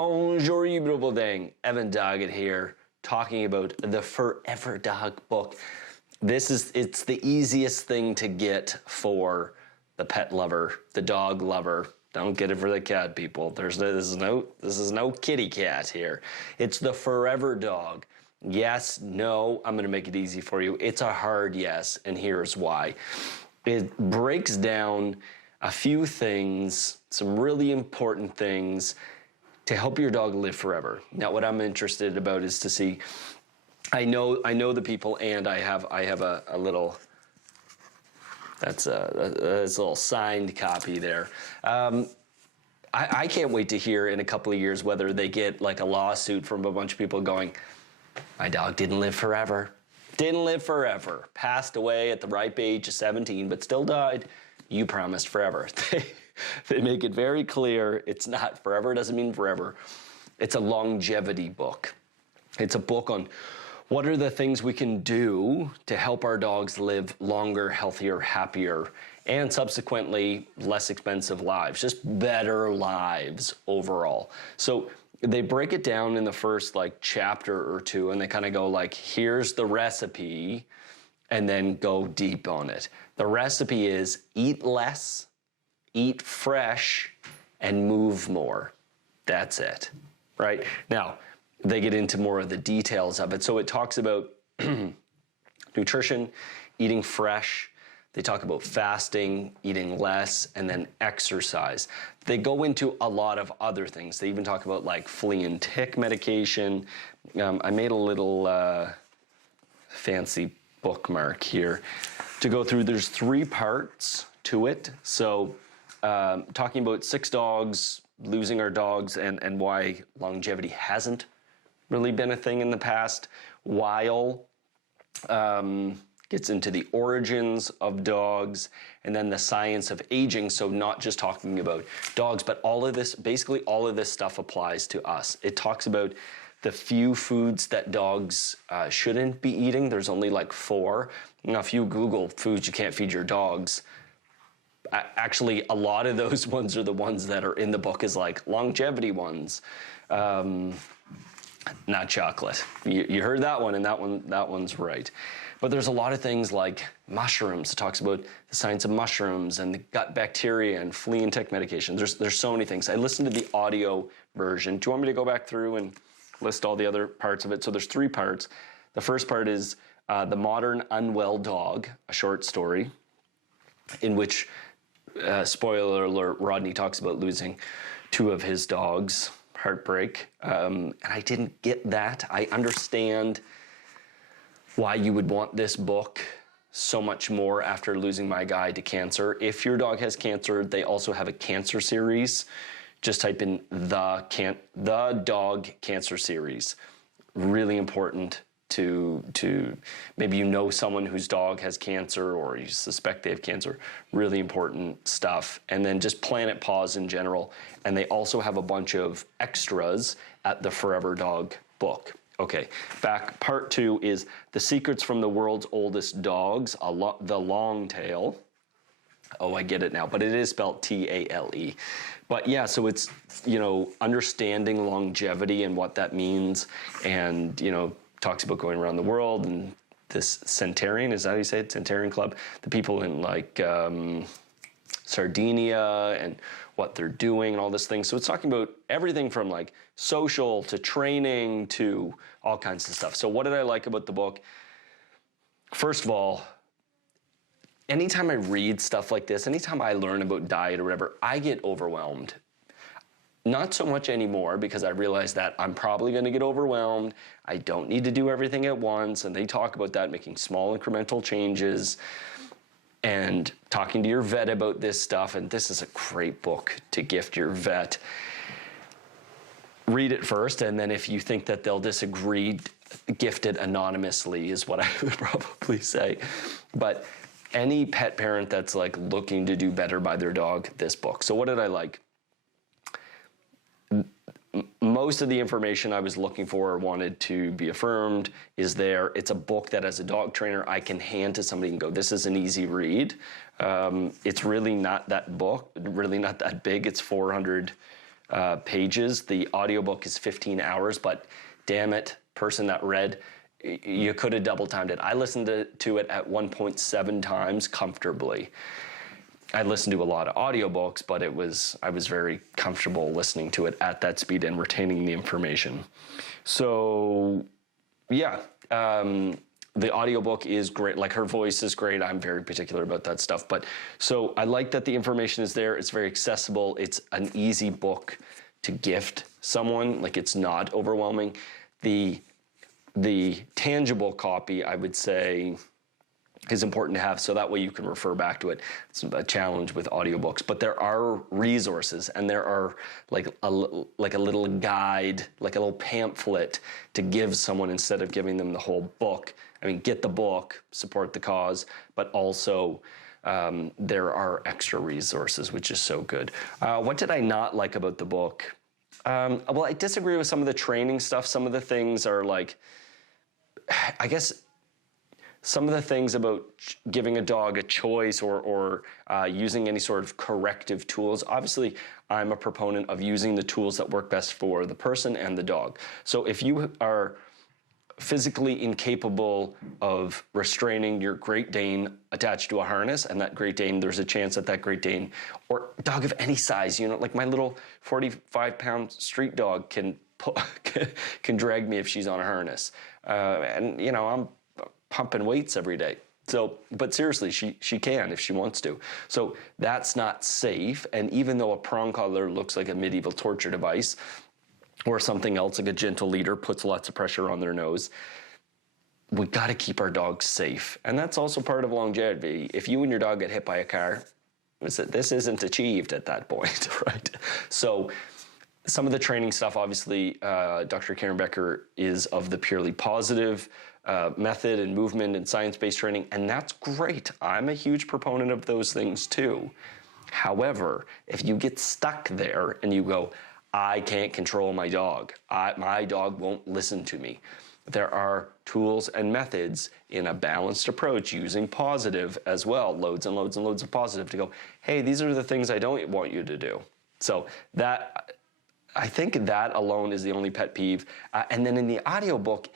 Bonjour, you beautiful thing. Evan Doggett here, talking about the Forever Dog book. It's the easiest thing to get for the pet lover, the dog lover. Don't get it for the cat people. This is no kitty cat here. It's the Forever Dog. Yes, no, I'm gonna make it easy for you. It's a hard yes, and here's why. It breaks down a few things, some really important things to help your dog live forever. Now, what I'm interested about is to see, I know the people, and I have a little, that's a little signed copy there. I can't wait to hear in a couple of years whether they get like a lawsuit from a bunch of people going, my dog didn't live forever. Didn't live forever. Passed away at the ripe age of 17, but still died. You promised forever. They make it very clear it's not forever, doesn't mean forever. It's a longevity book. It's a book on what are the things we can do to help our dogs live longer, healthier, happier, and subsequently less expensive lives, just better lives overall. So they break it down in the first chapter or two, and they kind of go like, here's the recipe, and then go deep on it. The recipe is eat less, eat fresh, and move more. That's it, right? Now, they get into more of the details of it. So it talks about nutrition, eating fresh. They talk about fasting, eating less, and then exercise. They go into a lot of other things. They even talk about like flea and tick medication. I made a little fancy bookmark here to go through. There's 3 parts to it. So talking about 6 dogs, losing our dogs, and why longevity hasn't really been a thing in the past while. Gets into the origins of dogs, and then the science of aging. So not just talking about dogs, but all of this, basically all of this stuff applies to us. It talks about the few foods that dogs shouldn't be eating. There's only like 4. Now, if you Google foods you can't feed your dogs, actually a lot of those ones are the ones that are in the book as like longevity ones. Not chocolate. You heard that one, and that one's right. But there's a lot of things like mushrooms. It talks about the science of mushrooms and the gut bacteria and flea and tick medication. There's so many things. I listened to the audio version. Do you want me to go back through and list all the other parts of it? So there's 3 parts. The first part is The Modern Unwell Dog, a short story in which, spoiler alert, Rodney talks about losing 2 of his dogs. Heartbreak. And I didn't get that. I understand why you would want this book so much more after losing my guy to cancer. If your dog has cancer, they also have a cancer series. Just type in the dog cancer series. Really important to maybe you know someone whose dog has cancer or you suspect they have cancer. Really important stuff. And then just Planet Paws in general. And they also have a bunch of extras at the Forever Dog book. Okay, back. Part 2 is The Secrets from the World's Oldest Dogs, the long tail. Oh, I get it now, but it is spelled T-A-L-E. But yeah, so it's, understanding longevity and what that means, and, talks about going around the world and this Centurion, is that how you say it? Centurion Club? The people in Sardinia and what they're doing and all this thing. So it's talking about everything from like social to training to all kinds of stuff. So what did I like about the book? First of all, anytime I read stuff like this, anytime I learn about diet or whatever, I get overwhelmed. Not so much anymore because I realize that I'm probably going to get overwhelmed. I don't need to do everything at once. And they talk about that, making small incremental changes and talking to your vet about this stuff. And this is a great book to gift your vet. Read it first, and then if you think that they'll disagree, gift it anonymously is what I would probably say. But any pet parent that's like looking to do better by their dog, this book. So what did I like? Most of the information I was looking for or wanted to be affirmed is there. It's a book that as a dog trainer, I can hand to somebody and go, this is an easy read. It's really not that book, really not that big. It's 400 pages. The audiobook is 15 hours, but damn it, person that read, you could have double timed it. I listened to it at 1.7 times comfortably. I listened to a lot of audiobooks, but I was very comfortable listening to it at that speed and retaining the information. So yeah, the audiobook is great. Like, her voice is great. I'm very particular about that stuff. But so I like that the information is there. It's very accessible. It's an easy book to gift someone. Like, it's not overwhelming. The tangible copy, I would say, is important to have, so that way you can refer back to it. It's a challenge with audiobooks, but there are resources, and there are like a little guide, like a little pamphlet to give someone instead of giving them the whole book. I mean, get the book, support the cause, but also there are extra resources, which is so good. What did I not like about the book? Well, I disagree with some of the training stuff. Some of the things are like, I guess, some of the things about giving a dog a choice or using any sort of corrective tools. Obviously, I'm a proponent of using the tools that work best for the person and the dog. So if you are physically incapable of restraining your Great Dane attached to a harness, and that Great Dane, there's a chance that that Great Dane, or dog of any size, you know, like my little 45-pound street dog can drag me if she's on a harness. And, you know, I'm pumping weights every day. So, but seriously, she can if she wants to. So that's not safe. And even though a prong collar looks like a medieval torture device, or something else like a gentle leader puts lots of pressure on their nose, we got to keep our dogs safe. And that's also part of longevity. If you and your dog get hit by a car, this isn't achieved at that point, right? So some of the training stuff, obviously, Dr. Karen Becker is of the purely positive method and movement and science-based training, and that's great. I'm a huge proponent of those things too. However, if you get stuck there and you go, I can't control my dog, my dog won't listen to me, there are tools and methods in a balanced approach using positive as well, loads and loads and loads of positive, to go, hey, these are the things I don't want you to do. So that, I think that alone is the only pet peeve. And then in the audiobook,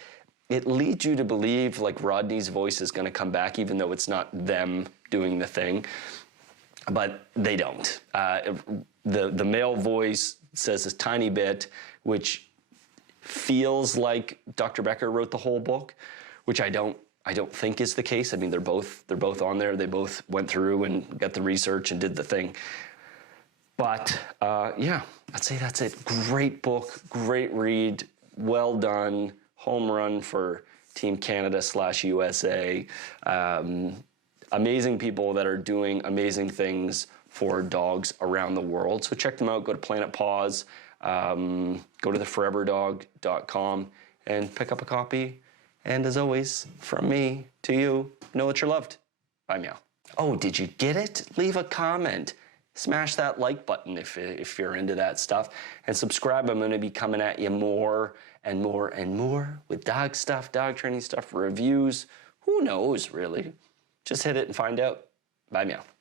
it leads you to believe like Rodney's voice is going to come back, even though it's not them doing the thing, but they don't. The male voice says this tiny bit, which feels like Dr. Becker wrote the whole book, which I don't think is the case. I mean, they're both on there. They both went through and got the research and did the thing. But yeah, I'd say that's it. Great book, great read, well done. Home run for Team Canada /USA. Amazing people that are doing amazing things for dogs around the world. So check them out. Go to Planet Paws, go to theforeverdog.com and pick up a copy. And as always, from me to you, know that you're loved. Bye, meow. Oh, did you get it? Leave a comment. Smash that like button if you're into that stuff. And subscribe. I'm going to be coming at you more and more and more with dog stuff, dog training stuff, reviews. Who knows, really? Just hit it and find out. Bye, meow.